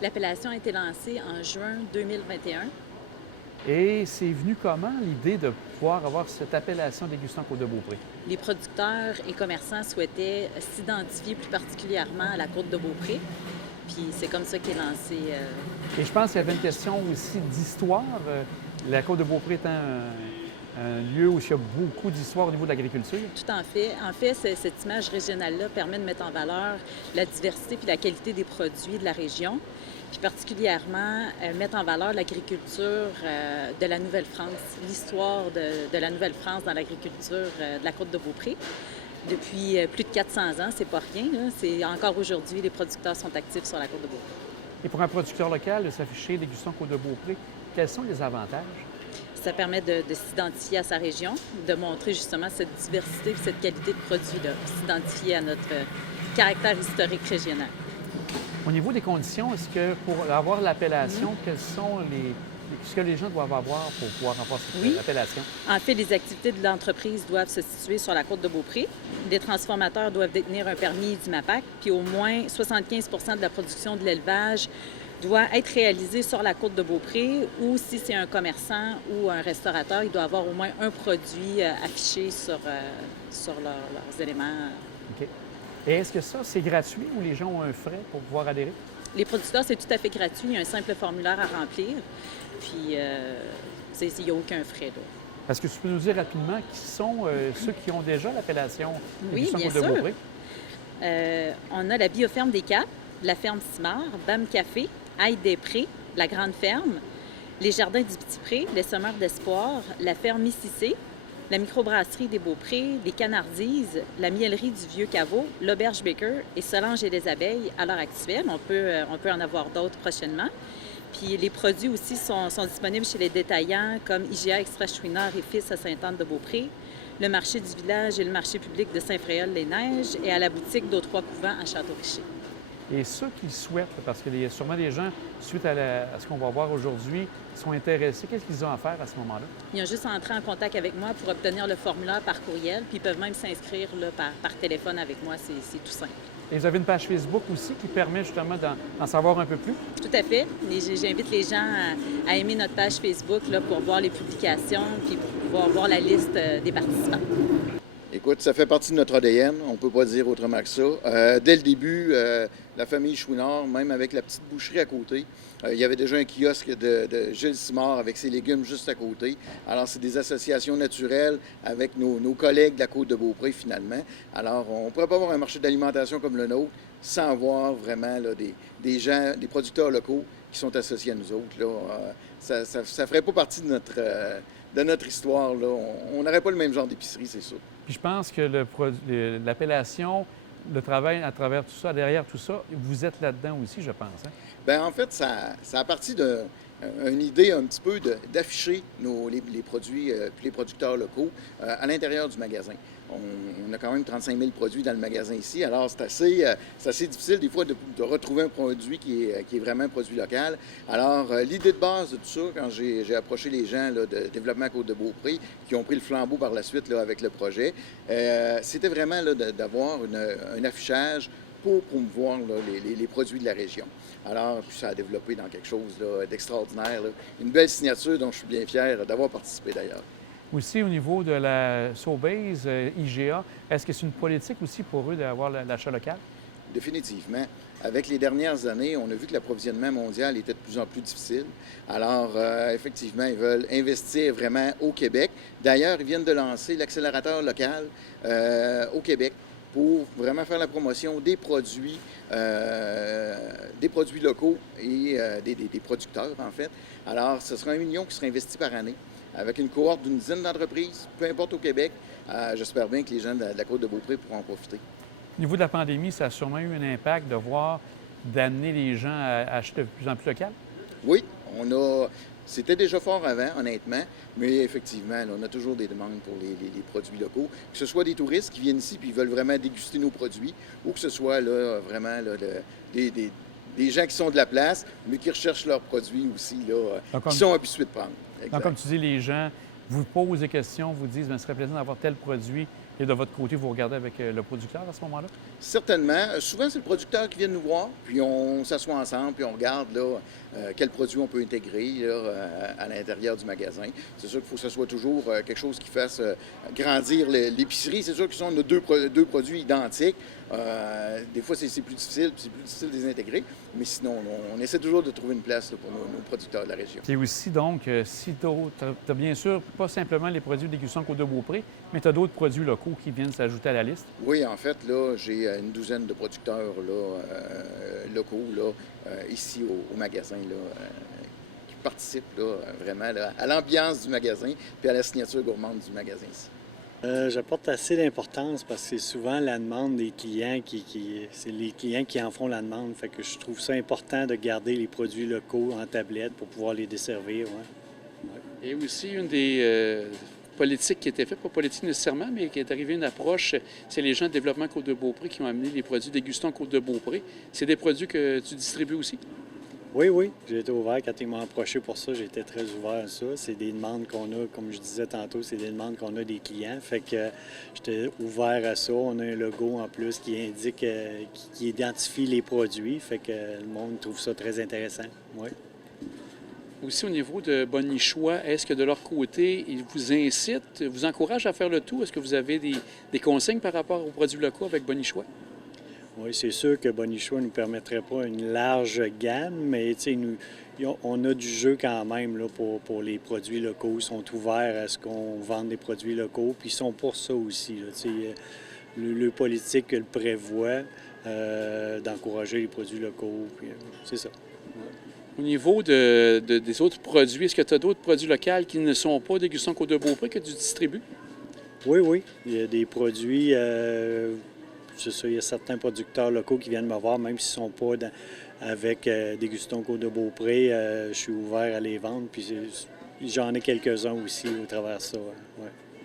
L'appellation a été lancée en juin 2021. Et c'est venu comment l'idée de pouvoir avoir cette appellation dégustant Côte-de-Beaupré? Les producteurs et commerçants souhaitaient s'identifier plus particulièrement à la côte de Beaupré. Puis c'est comme ça qu'est lancé. Et je pense qu'il y avait une question aussi d'histoire. La Côte-de-Beaupré étant un lieu où il y a beaucoup d'histoire au niveau de l'agriculture. Tout en fait. En fait, cette image régionale-là permet de mettre en valeur la diversité puis la qualité des produits de la région, puis particulièrement mettre en valeur l'agriculture de la Nouvelle-France, l'histoire de la Nouvelle-France dans l'agriculture de la côte de Beaupré. Depuis plus de 400 ans, c'est pas rien, là. C'est encore aujourd'hui, les producteurs sont actifs sur la côte de Beaupré. Et pour un producteur local, de s'afficher dégustant Côte-de-Beaupré, quels sont les avantages? Ça permet de s'identifier à sa région, de montrer justement cette diversité et cette qualité de produit-là, puis s'identifier à notre caractère historique régional. Au niveau des conditions, est-ce que pour avoir l'appellation, quels sont ce que les gens doivent avoir pour pouvoir avoir cette Oui. appellation? En fait, les activités de l'entreprise doivent se situer sur la côte de Beaupré. Les transformateurs doivent détenir un permis d'IMAPAC, puis au moins 75 de la production de l'élevage doit être réalisée sur la côte de Beaupré, ou si c'est un commerçant ou un restaurateur, il doit avoir au moins un produit affiché sur leurs éléments. OK. Et est-ce que ça, c'est gratuit ou les gens ont un frais pour pouvoir adhérer? Les producteurs, c'est tout à fait gratuit. Il y a un simple formulaire à remplir. Puis, il n'y a aucun frais, là. Est-ce que tu peux nous dire rapidement qui sont ceux qui ont déjà l'appellation Oui, dégustant bien Côte-de-Beaupré? On a la bioferme des Caps, la ferme Simard, BAM Café, Aille des Prés, la Grande Ferme, les Jardins du Petit Pré, les Semeurs d'Espoir, la ferme Mississé, la microbrasserie des Beaupré, les Canardises, la miellerie du Vieux Caveau, l'Auberge Baker et Solange et les Abeilles à l'heure actuelle. On peut en avoir d'autres prochainement. Puis les produits aussi sont disponibles chez les détaillants comme IGA Express Chouinard et Fils à Sainte-Anne-de-Beaupré, le marché du village et le marché public de Saint-Fréol-les-Neiges et à la boutique d'Aux-Trois-Couvents à Château-Richer. Et ceux qui souhaitent, parce qu'il y a sûrement des gens, suite à ce qu'on va voir aujourd'hui, sont intéressés, qu'est-ce qu'ils ont à faire à ce moment-là? Ils ont juste à entrer en contact avec moi pour obtenir le formulaire par courriel, puis ils peuvent même s'inscrire là, par téléphone avec moi, c'est tout simple. Et vous avez une page Facebook aussi qui permet justement d'en savoir un peu plus? Tout à fait. J'invite les gens à aimer notre page Facebook là, pour voir les publications, puis pour pouvoir voir la liste des participants. Écoute, ça fait partie de notre ADN, on ne peut pas dire autrement que ça. Dès le début, la famille Chouinard, même avec la petite boucherie à côté, il y avait déjà un kiosque de Gilles Simard avec ses légumes juste à côté. Alors, c'est des associations naturelles avec nos collègues de la Côte-de-Beaupré, finalement. Alors, on ne pourrait pas avoir un marché d'alimentation comme le nôtre sans avoir vraiment là, des gens, des producteurs locaux qui sont associés à nous autres. Là. Ça ne ferait pas partie de notre histoire. Là. On n'aurait pas le même genre d'épicerie, c'est sûr. Puis je pense que l'appellation, le travail à travers tout ça, derrière tout ça, vous êtes là-dedans aussi, je pense. Hein? Bien, en fait, ça a parti d'une idée un petit peu d'afficher les produits puis les producteurs locaux à l'intérieur du magasin. On a quand même 35 000 produits dans le magasin ici, alors c'est assez difficile des fois de retrouver un produit qui est vraiment un produit local. Alors, l'idée de base de tout ça, quand j'ai approché les gens là, de Développement Côte-de-Beaupré, qui ont pris le flambeau par la suite là, avec le projet, c'était vraiment là, d'avoir un affichage pour promouvoir là, les produits de la région. Alors, puis ça a développé dans quelque chose là, d'extraordinaire. Là. Une belle signature dont je suis bien fier d'avoir participé d'ailleurs. Aussi, au niveau de la Sobeys, IGA, est-ce que c'est une politique aussi pour eux d'avoir l'achat local? Définitivement. Avec les dernières années, on a vu que l'approvisionnement mondial était de plus en plus difficile. Alors, effectivement, ils veulent investir vraiment au Québec. D'ailleurs, ils viennent de lancer l'accélérateur local au Québec pour vraiment faire la promotion des produits locaux et des producteurs, en fait. Alors, ce sera 1 million qui sera investi par année, avec une cohorte d'une dizaine d'entreprises, peu importe au Québec. J'espère bien que les gens de la Côte-de-Beaupré pourront en profiter. Au niveau de la pandémie, ça a sûrement eu un impact d'amener les gens à acheter de plus en plus local? Oui, c'était déjà fort avant, honnêtement, mais effectivement, là, on a toujours des demandes pour les produits locaux, que ce soit des touristes qui viennent ici et veulent vraiment déguster nos produits, ou que ce soit là, vraiment là, des gens qui sont de la place, mais qui recherchent leurs produits aussi, là, qui sont habitués de prendre. Donc, comme tu dis, les gens vous posent des questions, vous disent, bien, ce serait plaisant d'avoir tel produit Et de votre côté, vous regardez avec le producteur à ce moment-là? Certainement. Souvent, c'est le producteur qui vient nous voir, puis on s'assoit ensemble, puis on regarde là, quel produit on peut intégrer là, à l'intérieur du magasin. C'est sûr qu'il faut que ce soit toujours quelque chose qui fasse grandir l'épicerie. C'est sûr que si on a deux produits identiques, des fois, c'est plus difficile de les intégrer. Mais sinon, on essaie toujours de trouver une place là, pour nos producteurs de la région. Et aussi, donc, si tu as bien sûr pas simplement les produits dégustation Côte-de-Beaupré, mais tu as d'autres produits locaux qui viennent s'ajouter à la liste. Oui, en fait, là, j'ai une douzaine de producteurs là, locaux là, ici au magasin là, qui participent là, vraiment là, à l'ambiance du magasin puis à la signature gourmande du magasin ici. J'apporte assez d'importance parce que c'est souvent la demande des clients c'est les clients qui en font la demande. Fait que je trouve ça important de garder les produits locaux en tablette pour pouvoir les desservir. Ouais. Et aussi, une des politiques qui était faite, pas politique nécessairement, mais qui est arrivée une approche, c'est les gens de développement Côte-de-Beaupré qui ont amené les produits dégustants Côte-de-Beaupré. C'est des produits que tu distribues aussi? Oui, j'ai été ouvert. Quand ils m'ont approché pour ça, j'étais très ouvert à ça. C'est des demandes qu'on a, comme je disais tantôt, c'est des demandes qu'on a des clients. Fait que j'étais ouvert à ça. On a un logo en plus qui indique, qui identifie les produits. Fait que le monde trouve ça très intéressant. Oui. Aussi, au niveau de Bonichois, est-ce que de leur côté, ils vous incitent, vous encouragent à faire le tout? Est-ce que vous avez des consignes par rapport aux produits locaux avec Bonichois? Oui, c'est sûr que Bonichois ne nous permettrait pas une large gamme, mais on a du jeu quand même là, pour les produits locaux. Ils sont ouverts à ce qu'on vende des produits locaux, puis ils sont pour ça aussi. Là, le politique le prévoit d'encourager les produits locaux, puis c'est ça. Au niveau des autres produits, est-ce que tu as d'autres produits locaux qui ne sont pas dégustation Côte-de-Beaupré que tu distribues? Oui. Il y a des produits... c'est ça, il y a certains producteurs locaux qui viennent me voir, même s'ils ne sont pas avec Dégustation Côte-de-Beaupré, je suis ouvert à les vendre. Puis j'en ai quelques-uns aussi au travers de ça. Ouais.